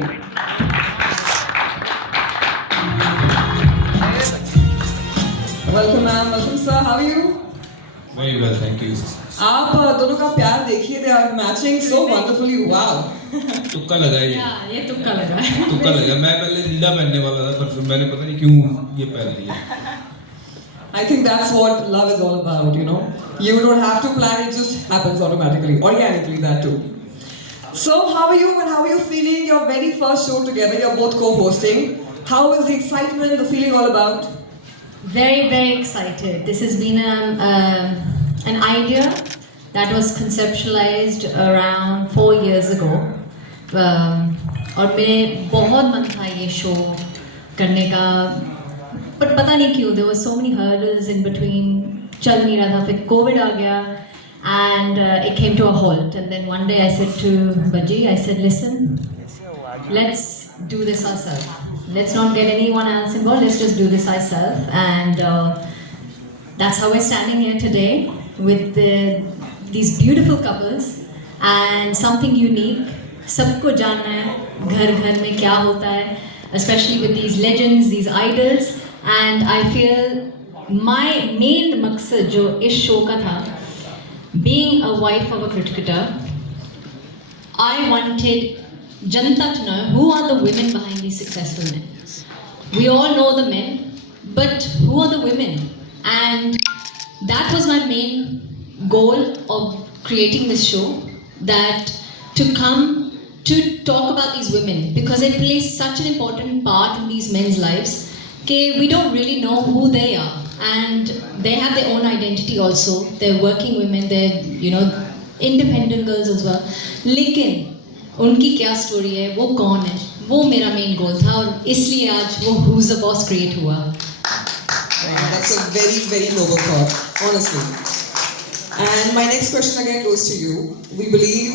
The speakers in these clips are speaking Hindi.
Naveen. Welcome ma'am, welcome sir. How are you? Very well, thank you. आप दोनों का प्यार देखिए, they are matching so wonderfully. Wow. तुक्का लगा ये ये तुक्का लगा है। तुक्का लगा। मैं पहले नीला पहनने वाला था, पर फिर मैंने पता नहीं क्यों ये पहन लिया। I think that's what love is all about, you know. You don't have to plan, it just happens automatically, organically, that too. So, how are you and how are you feeling? Your very first show together, you're both co-hosting. How is the excitement, the feeling all about? Very, very excited. This has been an idea that was conceptualized around 4 years ago. और मेरे बहुत मन था ये शो करने का, पर पता नहीं क्यों there were so many hurdles in between, चल नहीं रहा था, फिर कोविड आ गया and it came to a halt. And then one day I said to Baji, I said, listen, let's do this ourselves. Let's not get anyone else involved, let's just do this ourselves. And that's how we're standing here today with these beautiful couples and something unique. सबको जानना है घर घर में क्या होता है, especially with these legends, these idols. And I feel my main मकसद जो इस शो का था, being a wife of a cricketer, I wanted Janata to know who are the women behind these successful men. We all know the men, but who are the women? And that was my main goal of creating this show, that to come to talk about these women, because they play such an important part in these men's lives, that we don't really know who they are. And they have their own identity also. They're working women, they're, you know, independent girls as well. लेकिन उनकी क्या स्टोरी है, वो कौन है, वो मेरा मेन गोल था, और इसलिए आज वो Who's the Boss क्रिएट हुआ। That's a very, very noble thought, honestly. And my next question again goes to you. We believe,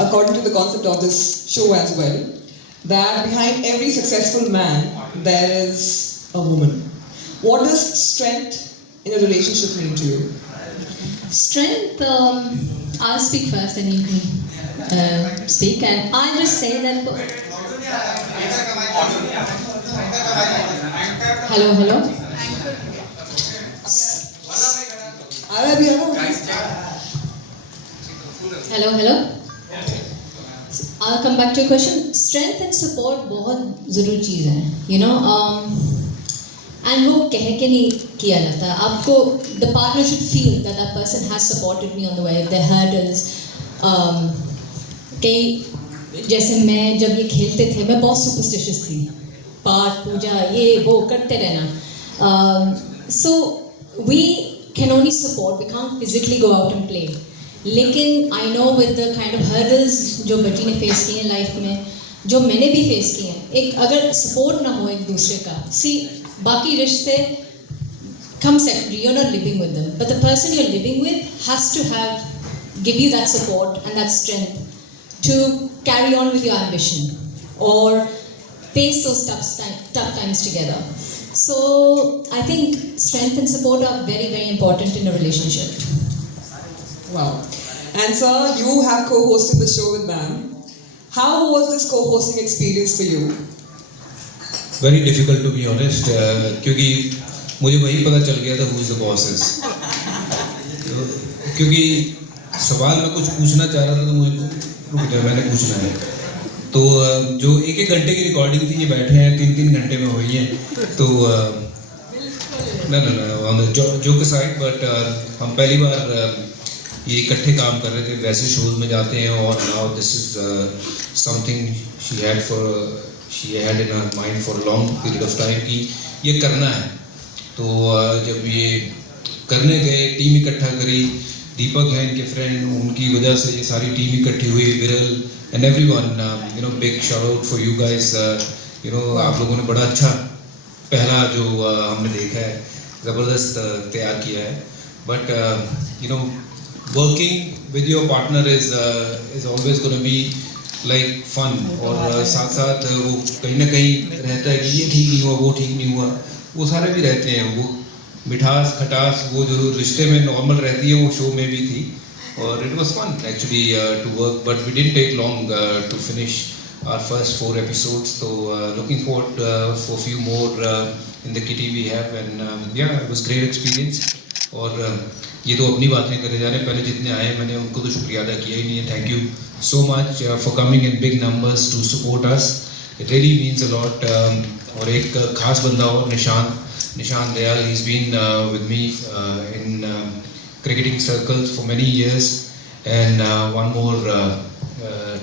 according to the concept of this show as well, that behind every successful man, there is a woman. What does strength in a relationship mean to you? Strength, I'll speak first and you can speak, and I'll just say that. Hello. Hello. I'll come back to your question. Strength and support बहुत ज़रूरी चीज़ है, you know. And वो कह के नहीं किया जाता, आपको the partner should feel that that person has supported me on the way, the hurdles. कई जैसे मैं जब ये खेलते थे, मैं बहुत superstitious थी, पाठ पूजा ये वो करते रहना. So we can only support, we can't physically go out and play. लेकिन I know with the kind of hurdles जो बच्ची ने face किए हैं life में, जो मैंने भी face किए हैं, एक अगर support ना हो एक दूसरे का, see बाकी रिश्ते come secondary, you're not living with them, but the person you're living with has to give you that support and that strength to carry on with your ambition or face those tough times together. So I think strength and support are very, very important in a relationship. Wow. And sir, you have co-hosted the show with Bam. How was this co-hosting experience for you? Very difficult to be honest, क्योंकि मुझे वही पता चल गया था who is the bosses. क्योंकि सवाल मैं कुछ पूछना चाह रहा था तो मुझे रुक जा, मैंने पूछना है. तो जो 1-1 घंटे की रिकॉर्डिंग थी, ये बैठे हैं 3-3 घंटे में हुई है. तो ना जोक असाइड, बट हम पहली बार ये इकट्ठे काम कर रहे थे, वैसे शोज में जाते हैं, और now this is something she had in her mind for a long period of time कि ये करना है. तो जब ये करने गए, टीम इकट्ठा करी, दीपक है इनके फ्रेंड, उनकी वजह से ये सारी टीम इकट्ठी हुई, विरल and everyone, you know, big shout out for you guys. You know, आप लोगों ने बड़ा अच्छा पहला जो हमने देखा है, ज़बरदस्त तैयार किया है. But you know, working with your partner is always gonna be like fun, और साथ साथ वो कहीं ना कहीं रहता है कि ये ठीक नहीं हुआ, वो ठीक नहीं हुआ, वो सारे भी रहते हैं. वो मिठास खटास वो जो रिश्ते में नॉर्मल रहती है, वो शो में भी थी, और it was fun actually to work, but we didn't take long to finish our first 4 episodes. So looking forward for a few more in the kitty we have, and yeah, it was great experience. और ये तो अपनी बातें करे जा रहे हैं, पहले जितने आए मैंने उनको तो शुक्रिया अदा किया ही नहीं है. Thank you so much for coming in big numbers to support us. It really means a lot. और एक खास बंदा और निशान Dayal, he's been with me in cricketing circles for many years. And one more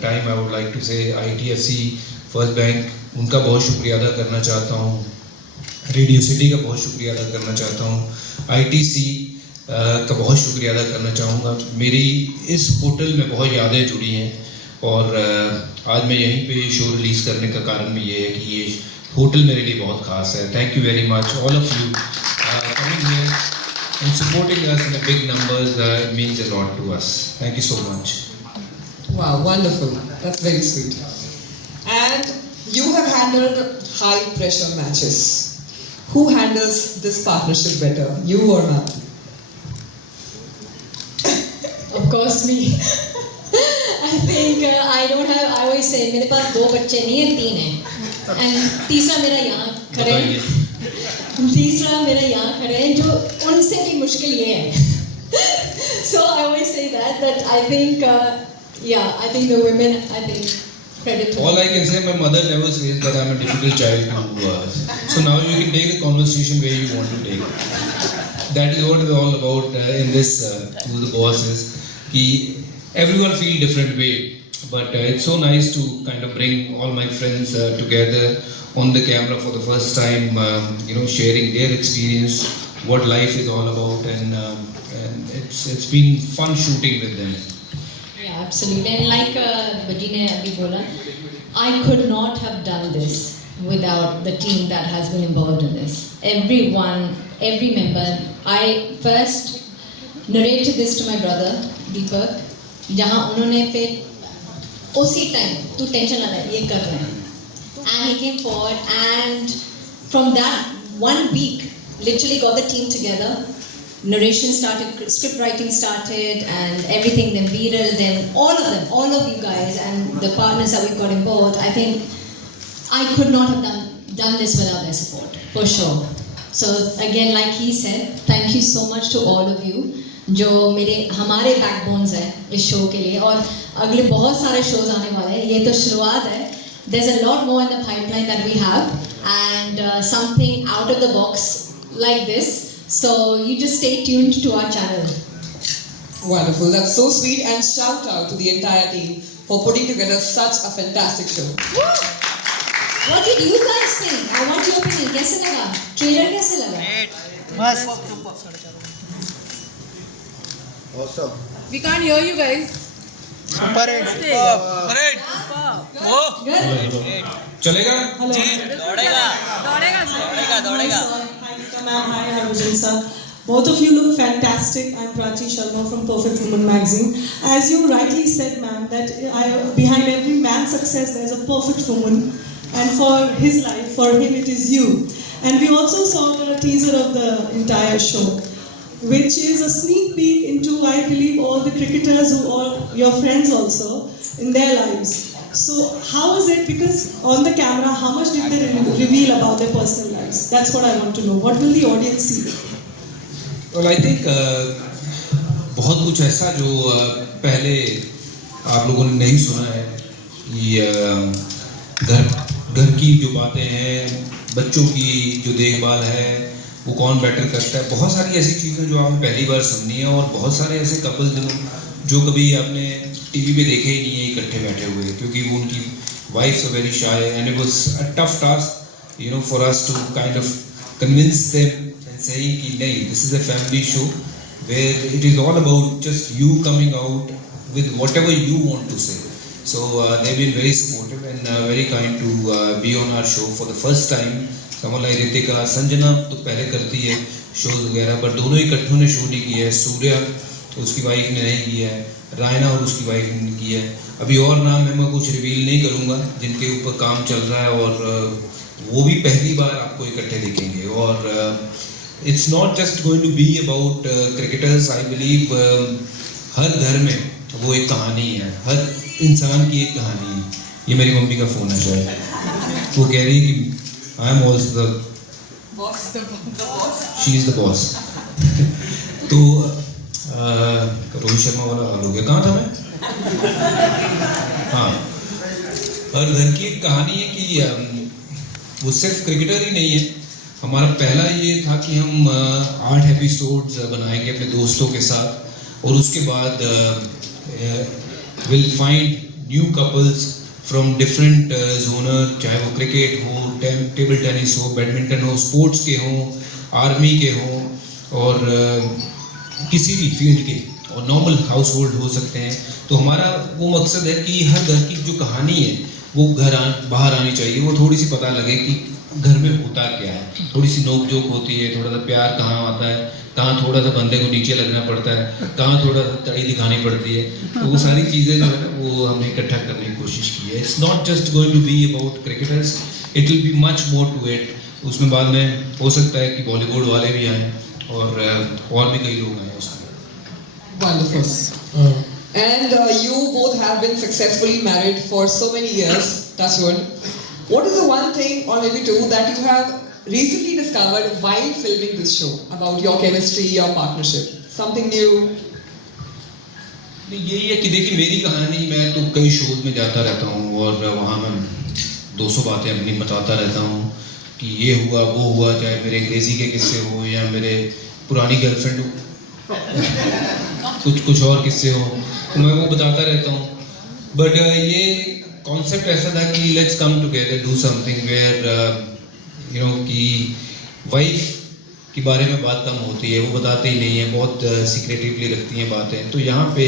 time I would like to say ITFC, First Bank, उनका बहुत शुक्रिया अदा करना चाहता हूँ. रेडियो सिटी का बहुत शुक्रिया अदा करना चाहता हूँ. ITC का बहुत शुक्रिया अदा करना चाहूँगा. मेरी इस होटल में बहुत यादें जुड़ी हैं, और आज मैं यहीं पे शो रिलीज़ करने का कारण भी ये है कि ये होटल मेरे लिए बहुत ख़ास है. Thank you very much all of you coming here and supporting us in a big numbers. Means a lot to us. Thank you so much. Wow, wonderful. That's very sweet. And you have handled high pressure matches. Who handles this partnership better, you or ma'am? Of course me. I think I don't have. I always say मेरे पास 2 बच्चे नहीं है, 3 हैं. And तीसरा मेरा यहाँ खड़े हैं. तीसरा मेरा यहाँ खड़े हैं, जो उनसे भी मुश्किल ये है. So I always say that I think I think the women, I think credit to All I can say, my mother never says that I'm a difficult child to so now you can take the conversation where you want to take it. That is what it's all about in this Who the Boss is. कि everyone feel different way, but it's so nice to kind of bring all my friends together on the camera for the first time, sharing their experience, what life is all about, and it's been fun shooting with them. Yeah, absolutely. And like Baji ne abhi bola, I could not have done this without the team that has been involved in this. Everyone, every member. I first narrated this to my brother Deepak, जहाँ उन्होंने फिर उसी टाइम तू टेंशन ना ले, ये कर रहे हैं. And he came forward, and from that 1 week, literally got the team together. Narration started, script writing started, and everything. Then Viral, then all of them, all of you guys, and the partners that we've got involved. I think I could not have done this without their support, for sure. So again, like he said, thank you so much to all of you, जो हमारे backbones है इस show के लिए, और अगले बहुत सारे shows आने वाले हैं. ये तो शुरुआत है. There's a lot more in the pipeline that we have, and something out of the box like this. So you just stay tuned to our channel. Wonderful. That's so sweet, and shout out to the entire team for putting together such a fantastic show. What did you guys think? I want your opinion. कैसे लगा? Trailer कैसे लगा? Awesome. We can't hear you guys. Good. चलेगा? दौड़ेगा Hi Geeta ma'am, hi Harbhajan sir. Both of you look fantastic. I'm Prachi Sharma from Perfect Woman magazine. As you rightly said, ma'am, that behind every man's success there's a perfect woman, and for his life, for him it is you. And we also saw the teaser of the entire show, which is a sneak peek into, I believe, all the cricketers who are your friends also in their lives. So how is it, because on the camera, how much did they reveal about their personal lives? That's what I want to know. What will the audience see? Well, I think बहुत कुछ ऐसा जो पहले आप लोगों ने नहीं सुना है, कि घर की जो बातें हैं, बच्चों की जो देखभाल है, वो कौन बेटर करता है. बहुत सारी ऐसी चीज़ें जो आपने पहली बार सुनी है, और बहुत सारे ऐसे कपल जो कभी आपने टीवी पे देखे ही नहीं है इकट्ठे बैठे हुए, क्योंकि वो उनकी wives are very shy, and it was a tough task for us to kind of convince them and saying कि नहीं, this is a family show where it is all about just you coming out with whatever you want to say. So they've been very supportive and very kind to be on our show for the first time. Someone like Ritika, Sanjana तो पहले करती है shows वगैरह, पर दोनों इकट्ठों ने शो नहीं किया है. सूर्या उसकी वाइफ ने नहीं किया है, रायना और उसकी वाइफ ने किया है. अभी और नाम मैं कुछ रिवील नहीं करूँगा जिनके ऊपर काम चल रहा है, और वो भी पहली बार आपको इकट्ठे दिखेंगे. और it's not just going to be about cricketers. I believe हर घर में वो एक कहानी है, हर इंसान की एक कहानी है. ये मेरी मम्मी का फ़ोन है शायद। वो कह रही है कि I am also the she is the boss. तो रोहित शर्मा वाला हाल हो गया। कहाँ था मैं? हाँ, और घर की एक कहानी है कि वो सिर्फ क्रिकेटर ही नहीं है। हमारा पहला ये था कि हम 8 एपिसोड्स बनाएंगे अपने दोस्तों के साथ, और उसके बाद will find new couples from different genre, चाहे वो क्रिकेट हो, टेबल टेनिस हो, बैडमिंटन हो, स्पोर्ट्स के हों, आर्मी के हों, और किसी भी फील्ड के, और नॉर्मल हाउस होल्ड हो सकते हैं। तो हमारा वो मकसद है कि हर घर की जो कहानी है वो बाहर आनी चाहिए, वो थोड़ी सी पता लगे कि घर में होता क्या है। थोड़ी सी नोक जोक होती है, थोड़ा सा प्यार कहाँ आता है, कहाँ थोड़ा सा बंदे को नीचे लगना पड़ता है, कहाँ थोड़ा सा तड़ी दिखानी पड़ती है। तो वो सारी चीज़ें जो है ना वो हमने इकट्ठा करने की कोशिश की है। It's not just going to be about cricketers, it will be much more to it. उसमें बाद में हो सकता है कि बॉलीवुड वाले भी आएँ और भी कई लोग आए उसमें। Wonderful. And you both have been successfully married for so many years, touch wood. What is the one thing, or maybe two, that you have recently discovered while filming this show about your chemistry, your partnership? Something new? यही है कि देखिए मेरी कहानी, मैं तो कई शोज में जाता रहता हूँ और वहाँ मैं 200 बातें अपनी बताता रहता हूँ कि ये हुआ वो हुआ, चाहे मेरे अंग्रेज़ी के किस्से हो या मेरे पुरानी गर्लफ्रेंड कुछ और किस्से हो, तो मैं वो बताता रहता हूँ। बट ये कॉन्सेप्ट ऐसा था कि let's come together, do something where you know कि वाइफ के बारे में बात कम होती है, वो बताते ही नहीं है, बहुत सीक्रेटिवली रखती हैं बातें। तो यहाँ पे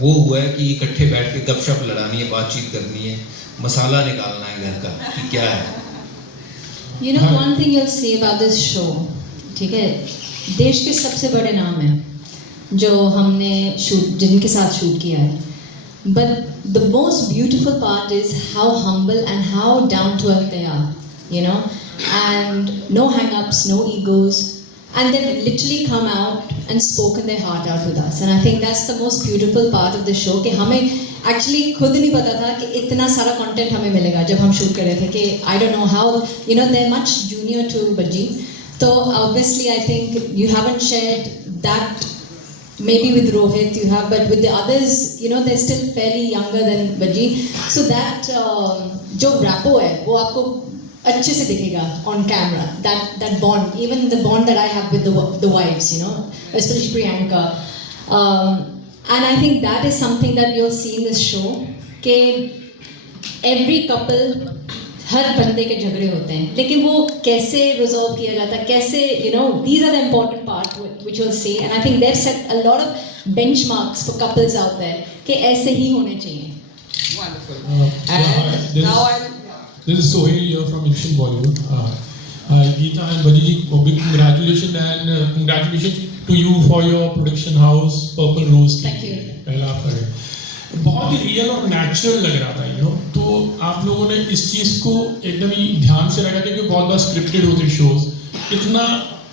वो हुआ है कि इकट्ठे बैठ के गपशप लड़ानी है, बातचीत करनी है, मसाला निकालना है घर का कि क्या है। You know one thing you'll say about this show, ठीक है, देश के सबसे बड़े नाम हैं जो हमने जिनके साथ शूट किया है, but the most beautiful part is how humble and how down to earth they are, you know, and no hang-ups, no egos, and they've literally come out and spoken their heart out with us, and I think that's the most beautiful part of the show कि हमें एक्चुअली खुद नहीं पता था कि इतना सारा कंटेंट हमें मिलेगा जब हम शूट कर रहे थे कि I don't know how, you know, they are much junior to Bhajji, तो obviously I think you haven't shared that maybe with Rohit you have, but with the others, you know, they're still fairly younger than Bajji, so that जो rapport है वो आपको अच्छे से दिखेगा on camera, that bond, even the bond that I have with the wives, you know, especially Priyanka, and I think that is something that you'll see in this show कि every couple, हर बंदे के झगड़े होते हैं, लेकिन वो कैसे रिजॉल्व किया जाता है, कैसे, you know, these are the important part which you'll see, and I think they've set a lot of benchmarks for couples out there कि ऐसे ही होने चाहिए. Wonderful. And now This is Sohail here from Action Bollywood. Geeta and Bajji ji, big congratulations, and congratulations to you for your production house Purple Rose. Thank you. पहला आपका है, बहुत ही रियल और नेचुरल लग रहा था, यू नो, तो आप लोगों ने इस चीज़ को एकदम ही ध्यान से रखा, क्योंकि बहुत बार स्क्रिप्टेड होते शोज, इतना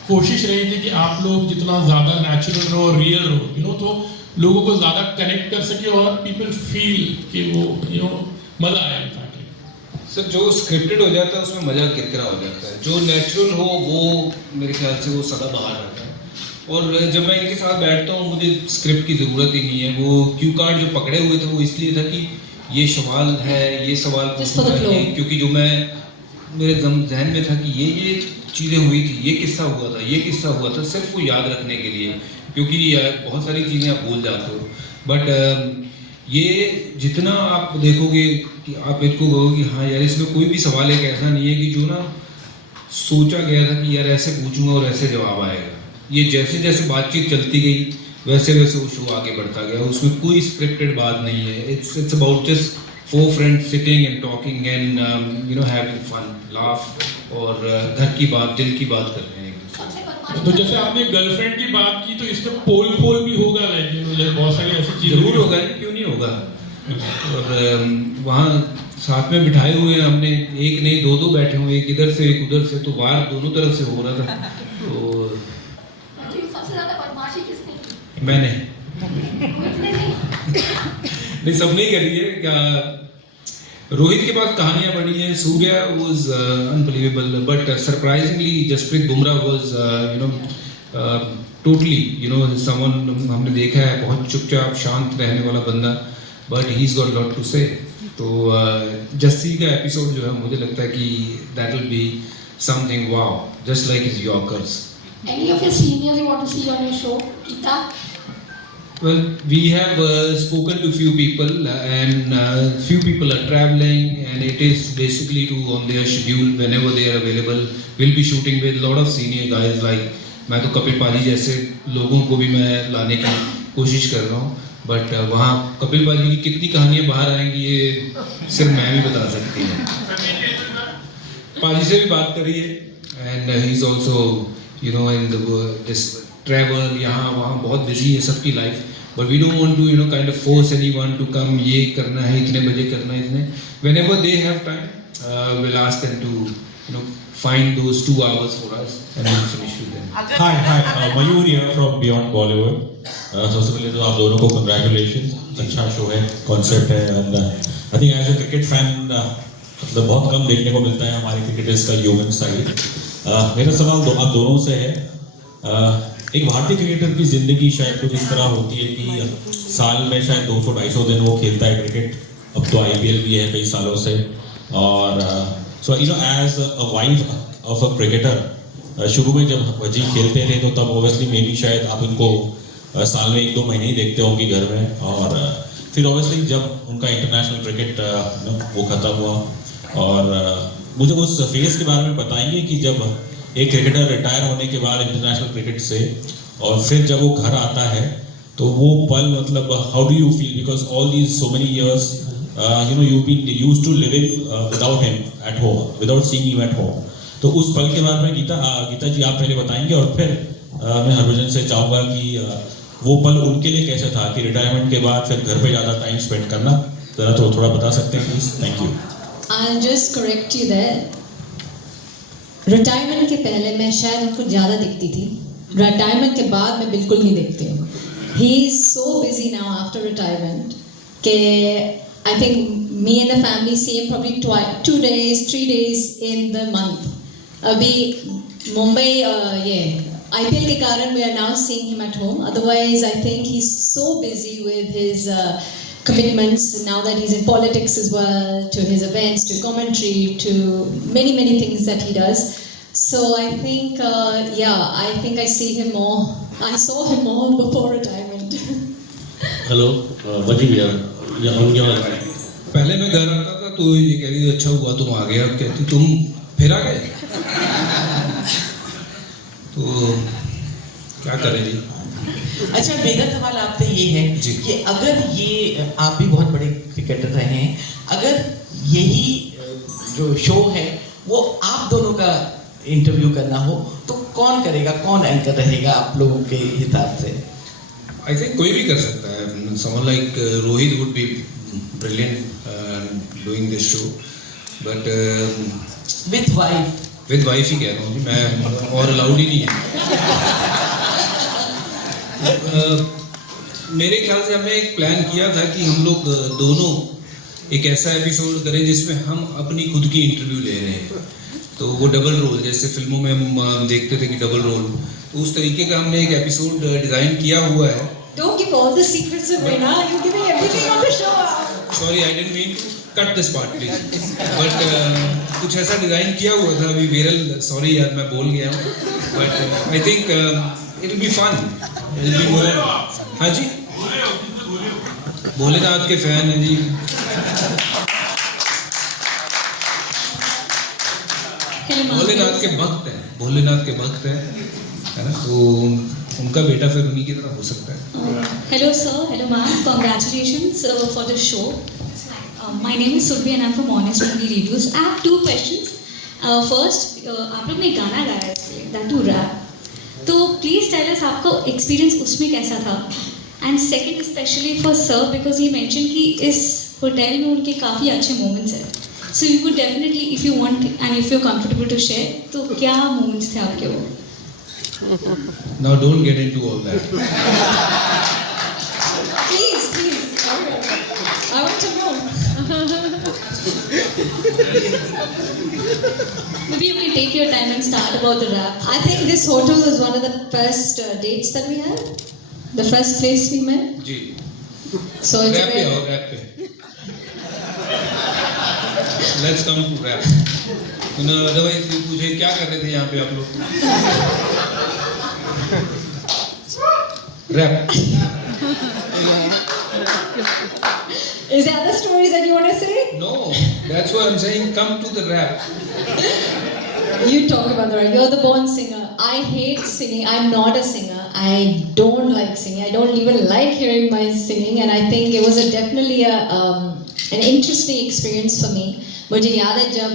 कोशिश रही थी कि आप लोग जितना ज़्यादा नेचुरल रहो, रियल रहो, यू नो, तो लोगों को ज़्यादा कनेक्ट कर सके और पीपल फील कि वो, यू नो, मज़ा आया। इनफैक्ट सर जो स्क्रिप्टेड हो जाता है उसमें मज़ा किरकिरा हो जाता है, जो नेचुरल हो वो मेरे ख्याल से वो सदा बाहर रहता है। और जब मैं इनके साथ बैठता हूँ मुझे स्क्रिप्ट की ज़रूरत ही नहीं है। वो क्यू कार्ड जो पकड़े हुए थे वो इसलिए था कि ये सवाल है, ये सवाल पूछना है, क्योंकि जो मैं मेरे जहन में था कि ये चीज़ें हुई थी, ये किस्सा हुआ था, ये किस्सा हुआ था, सिर्फ वो याद रखने के लिए, क्योंकि बहुत सारी चीज़ें आप भूल जाते हो। बट ये जितना आप देखोगे कि आप इनको कहोगे कि हाँ यार इसमें कोई भी सवाल एक ऐसा नहीं है कि जो ना सोचा गया था कि यार ऐसे पूछूंगा और ऐसे जवाब आएगा। ये जैसे जैसे बातचीत चलती गई वैसे वैसे वो शो आगे बढ़ता गया, उसमें कोई स्क्रिप्टेड बात नहीं है। It's about just 4 friends sitting and talking and you know having fun, laugh, और घर की बात, दिल की बात कर रहे हैं। तो जैसे आपने गर्लफ्रेंड की बात की, तो इसमें पोल भी होगा, लेकिन बहुत सारी ऐसी चीज़ें जरूर होगा, क्यों नहीं होगा। और वहाँ साथ में बिठाए हुए हैं हमने, एक नहीं 2 बैठे हुए, एक इधर से एक उधर से, तो वार दोनों तरफ से हो रहा था। तो मैंने नहीं, सबने करी है क्या, रोहित के पास कहानियां बड़ी हैं. Surya was unbelievable, but surprisingly Jasprit Bumrah was totally someone हमने देखा है बहुत चुपचाप शांत रहने वाला बंदा, but he's got a lot to say. तो जस्सी का एपिसोड जो है मुझे लगता है कि that will be something wow, just like his Yorkers. Any of your seniors you want to see on your show, Geeta? Well, we have spoken to few people, and few people are traveling, and it is basically to on their schedule whenever they are available. We'll be shooting with a lot of senior guys like मैं तो कपिल पाजी जैसे लोगों को भी मैं लाने की कोशिश कर रहा हूँ, बट वहाँ कपिल पाजी की कितनी कहानियाँ बाहर आएंगी ये सिर्फ मैं भी बता सकती हूँ. पाजी से भी बात करी है, and he is also in this travel, यहाँ वहाँ बहुत बिजी है सबकी life, but we don't want to kind of force anyone to come, ये करना है इतने बजे करना है इतने. Whenever they have time will ask them to find those 2 hours for us and we'll finish with them. Hi, Mayur here from Beyond Bollywood. सबसे पहले तो आप दोनों को congratulations, अच्छा शो है, कॉन्सेप्ट है, and I think as a cricket fan मतलब बहुत कम देखने को मिलता है हमारे क्रिकेटर्स का ह्यूमन साइड. मेरा सवाल आप दोनों से है. एक भारतीय क्रिकेटर की जिंदगी शायद कुछ इस तरह होती है कि साल में शायद 200-250 दिन वो खेलता है क्रिकेट. अब तो IPL भी है कई सालों से, और so as a wife of a cricketer, शुरू में जब वजी खेलते थे तो तब obviously मे बी शायद आप इनको साल में 1-2 महीने ही देखते होंगे घर में, और फिर obviously जब उनका इंटरनेशनल क्रिकेट वो ख़त्म हुआ, और मुझे उस फेज़ के बारे में बताएंगे कि जब एक क्रिकेटर रिटायर होने के बाद इंटरनेशनल क्रिकेट से और फिर जब वो घर आता है तो वो पल मतलब how do you feel, because all these so many years you've been used to living without him at home, without seeing him at home. तो उस पल के बारे में गीता जी आप पहले बताएंगे, और फिर मैं हरभजन से चाहूँगा कि वो पल उनके लिए कैसे था कि रिटायरमेंट के बाद फिर घर पे ज़्यादा टाइम स्पेंड करना, ज़रा तो थोड़ा बता सकते हैं please. Thank you. I'll just correct you there. Retirement के पहले मैं शायद उनको ज़्यादा दिखती थी, रिटायरमेंट के बाद मैं बिल्कुल नहीं देखती हूँ. He is so busy now after retirement कि I think me and the family see him probably 2 days, 3 days in the month. अभी मुंबई IPL के कारण we are now seeing him at home. Otherwise, I think he's so busy with his commitments now that he's in politics as well, to his events, to commentary, to many things that he does. So I think, I think I see him more. I saw him more before retirement. Hello, Vaji here. पहले मैं घर आता था तो ये कहती अच्छा हुआ तुम आ गए, अब कहती तुम फिर आ गए. तो क्या करें जी. अच्छा, मेरा सवाल आपसे ये है कि अगर ये आप भी बहुत बड़े क्रिकेटर रहे हैं, अगर यही जो शो है वो आप दोनों का इंटरव्यू करना हो तो कौन करेगा, कौन एंकर रहेगा आप लोगों के हिसाब से? I think कोई भी कर सकता है. Someone like Rohit would be brilliant doing this show, but with wife ही कह रहा हूँ मैं, और अलाउड ही नहीं है. मेरे ख्याल से हमने एक प्लान किया था कि हम लोग दोनों एक ऐसा एपिसोड करें जिसमें हम अपनी खुद की इंटरव्यू ले रहे हैं. तो वो डबल रोल, जैसे फिल्मों में हम देखते थे कि डबल रोल, तो उस तरीके का हमने एक एपिसोड डिज़ाइन किया हुआ है. Don't give all the secrets away now. You're giving everything on the show. Sorry, I didn't mean to cut this part, please. But कुछ ऐसा डिज़ाइन किया हुआ था. अभी विरल, sorry यार मैं बोल गया हूँ. But I think it'll be fun. It'll be more. हाँ जी. भोलेनाथ के फैन हैं जी. भोलेनाथ के भक्त हैं. भोलेनाथ के भक्त हैं, है ना. तो उनका बेटा फिर उन्हीं की तरह हो सकता है. Hello sir, hello ma'am, congratulations for the show. My name is Surbhi and I'm from Honest Movie Reviews. I have 2 questions. First, आप लोग ने गाना गाया है, that too rap. तो please tell us आपका experience उसमें कैसा था? And second, especially for sir, because he mentioned कि इस होटल में उनके काफ़ी अच्छे moments हैं. So you would definitely, if you want and if you're comfortable to share, तो क्या moments थे आपके वो? Now don't get into all that. Please, I want to know. Maybe you can take your time and start about the rap. I think this hotel was one of the first dates that we had. The first place we met. जी So it's रैप पे very- आओ रैप पे let's come to rap otherwise पूछे क्या कर रहे थे यहाँ पे आप लोग rap Is there other stories that you want to say? No, that's why I'm saying come to the rap. You talk about the right. You're the born singer. I hate singing. I'm not a singer. I don't like singing. I don't even like hearing my singing. And I think it was definitely an interesting experience for me. मुझे याद है जब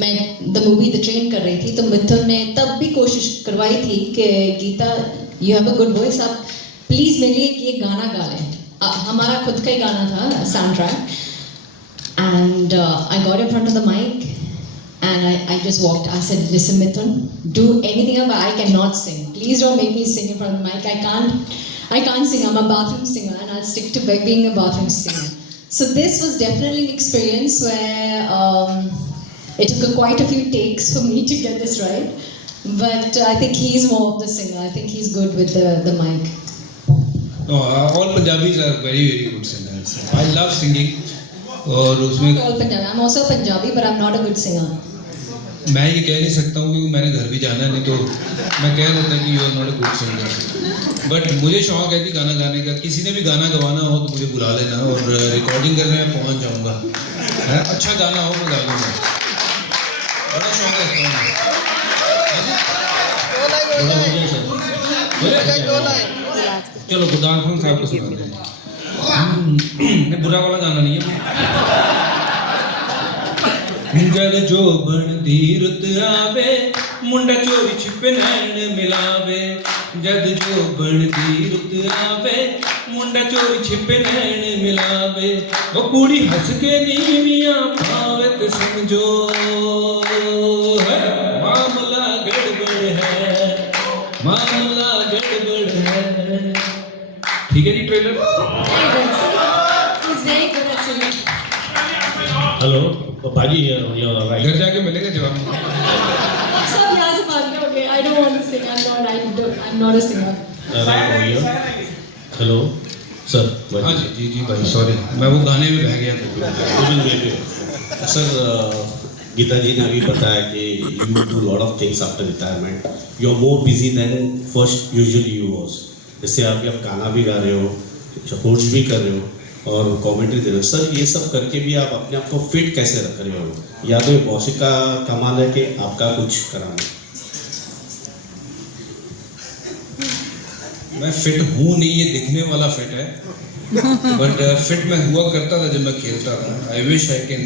मैं द मूवी द ट्रेन कर रही थी तो मिथुन ने तब भी कोशिश करवाई थी कि Gita you have a good voice, आप प्लीज़ मेरे लिए ये गाना गा लें. हमारा खुद का ही गाना था sound track. And I got in front of the mic and I just walked. I said, listen Mithun, do anything but I cannot sing. Please don't make me sing in front of the mic. I can't sing. I'm a bathroom singer and I'll stick to being a bathroom singer. So this was definitely an experience where it took quite a few takes for me to get this right. But I think he's more of the singer. I think he's good with the mic. No, all Punjabis are very good singers. I love singing. और उसमें All Punjabi. I'm also Punjabi, but I'm not a good singer. मैं ये कह नहीं सकता हूँ क्योंकि मैंने घर भी जाना है, नहीं तो मैं कह देता कि you are not a good singer. But मुझे शौक है कि गाना गाने का. किसी ने भी गाना गवाना हो तो मुझे बुला लेना और रिकॉर्डिंग करने में पहुँच जाऊँगा. अच्छा गाना हो मैं गा लूँगा. बड़ा शौक रखता हूँ. चलो गुरदान खान साहब को सुनाते हैं. बुरा वाला गाना नहीं है. जद जो बनदी रुत आवे मुंडा चोरी छिपे नैन मिलावे. जद जो बनदी रुत आवे मुंडा चोरी छिपे नैन मिलावे. वो कुड़ी हंस के नीवियां पावे ते समझो है मामला गड़बड़ है, मामला गड़बड़ है. ठीक है जी trailer. He's very good at singing. Hello बाजी राइट घर जाके मिलेगा जवाब. सब यहाँ से भाग गए होंगे. I don't want to sing. I'm not a singer. Hello sir. हाँ जी जी जी भाई सॉरी मैं वो गाने में बह गया था. सर गीता जी ने अभी बताया कि you do lot of things after retirement. You are more busy than first usually you was. जैसे आप गाना भी गा रहे हो, कोच भी कर रहे हो और कमेंट्री दे रहे हो. सर ये सब करके भी आप अपने आप को फिट कैसे रख रहे हो? या तो मौसिक का कमाल है कि आपका कुछ कराना? मैं फिट हूँ नहीं, ये दिखने वाला फिट है. बट फिट मैं हुआ करता था जब मैं खेलता था. I wish I can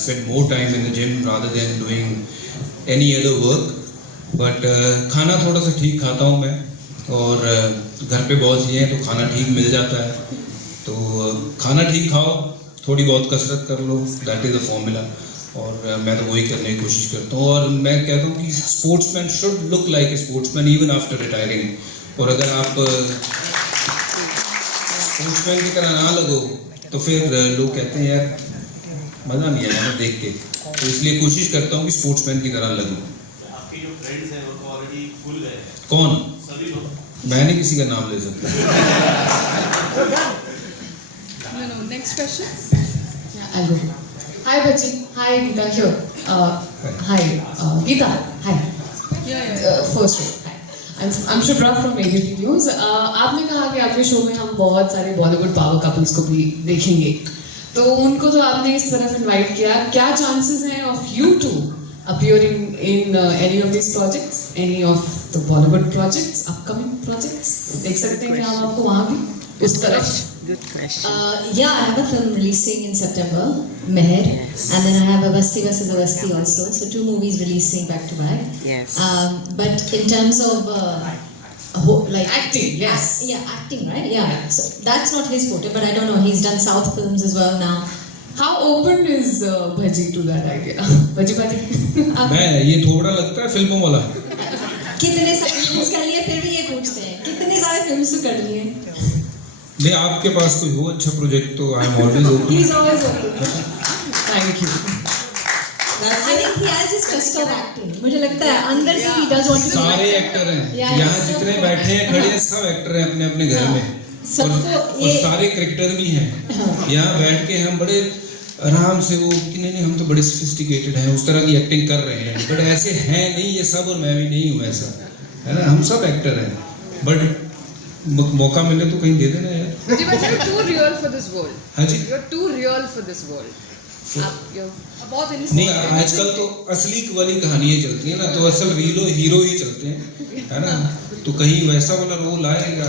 spend more time in the gym rather than doing any other work. But खाना थोड़ा सा ठीक खाता हूँ मैं और घर पे बहुत चीज़ें हैं तो खाना ठीक मिल जाता है. तो खाना ठीक खाओ, थोड़ी बहुत कसरत कर लो, दैट इज़ द फॉर्मूला. और मैं तो वही करने की कोशिश करता हूँ. और मैं कहता हूँ कि sportsman should look like a sportsman even after retiring. और अगर आप स्पोर्ट्समैन की तरह ना लगो तो फिर लोग कहते हैं यार मज़ा नहीं आया ना देख के. तो इसलिए कोशिश करता हूँ कि स्पोर्ट्समैन की तरह लगूँ. आपके जो फ्रेंड्स हैं वो तो ऑलरेडी खुल गए हैं. कौन? सभी लोग. मैं नहीं किसी का नाम ले सकता. No, next question. I'll go. Hi Bhaji. Hi Geeta. Here. Hi Geeta. Hi. First row. I'm Shubhra from Radio News. आपने कहा कि आपके शो में हम बहुत सारे बॉलीवुड पावर कपल्स को भी देखेंगे, तो उनको तो आपने इस तरफ इनवाइट किया. क्या चांसेस हैं of you to appearing in any of these projects, any of the Bollywood projects, upcoming projects? देख सकते हैं कि हम आपको वहाँ भी उस तरफ. Good question. Yeah, I have a film releasing in September, Meher, and then I have Avasti vs. Avasti also. So 2 movies releasing back to back. Yes. But in terms of like acting, yes. Yeah, acting, right? Yeah. So that's not his forte, but I don't know. He's done South films as well now. How open is Bhaji to that idea? Bhaji. मैं ये थोड़ा लगता है फिल्मों वाला. कितने सारे फिल्म्स कर लिए फिर भी ये पूछते हैं कितने सारे फिल्म्स तो कर लिए. नहीं आपके पास कोई हो अच्छा प्रोजेक्ट तो I am always open. He's always open. Thank you. That's I it. think he has his trust of acting. मुझे लगता है अंदर से he does want to. सारे एक्टर हैं Yeah, यहाँ so- जितने बैठे हैं खड़े हैं सब एक्टर हैं अपने अपने घर में और सारे क्रिकेटर भी हैं यहाँ बैठ के हम बड़े आराम से वो कि नहीं हम तो बड़े सोफिस्टिकेटेड हैं उस तरह की एक्टिंग कर रहे हैं बट ऐसे हैं नहीं ये सब और मैं भी नहीं हूँ ऐसा है ना हम सब एक्टर हैं बट मौका मिले तो कहीं दे देना यार But you're too real for this world. हाँ जी You're too real for this world. बहुत नहीं आजकल तो असली वाली कहानियां चलती हैं ना तो असल हीरो ही चलते हैं है ना तो कहीं वैसा वाला रोल आएगा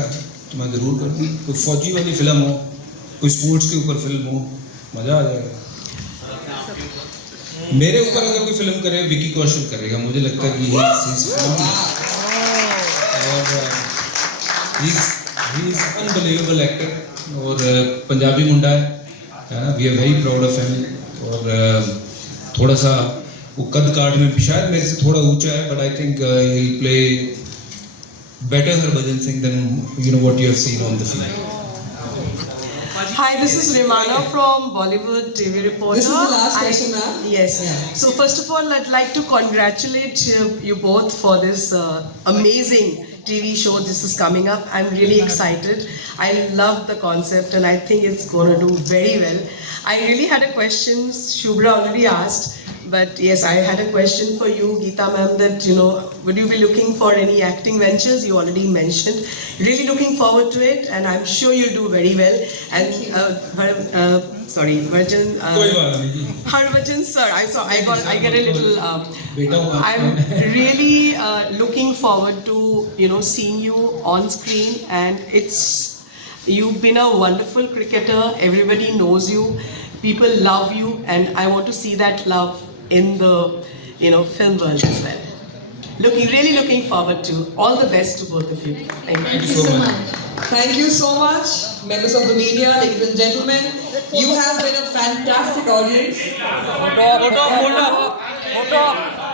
तो मैं जरूर करूँ कोई फौजी वाली फिल्म हो कोई स्पोर्ट्स के ऊपर फिल्म हो मजा आ जाएगा मेरे ऊपर अगर कोई फिल्म करे विकी कौशल करेगा मुझे लगता है कि ही इज अनबिलीवेबल एक्टर और पंजाबी मुंडा है ना we are very proud of him और थोड़ा सा वो कद काट में शायद मेरे से थोड़ा ऊंचा है but I think he will play better Harbhajan Singh than you know what you have seen on the film Hi, this is Rimana from Bollywood TV Reporter. This is the last question, ma'am. Yes. Yeah. So first of all, I'd like to congratulate you both for this amazing TV show. This is coming up. I'm really excited. I love the concept and I think it's going to do very well. I really had a question. Shubhra already asked. But yes, I had a question for you, Geeta ma'am, that, you know, would you be looking for any acting ventures? You already mentioned. Really looking forward to it, and I'm sure you'll do very well. And, Harbhajan, Harbhajan sir, I get a little, I'm really looking forward to, you know, seeing you on screen, and you've been a wonderful cricketer, everybody knows you, people love you, and I want to see that love in the, you know, film world as well. Really looking forward to. All the best to both of you. Thank you so much. Thank you so much, members of the media, ladies and gentlemen. You have been a fantastic audience. Photo.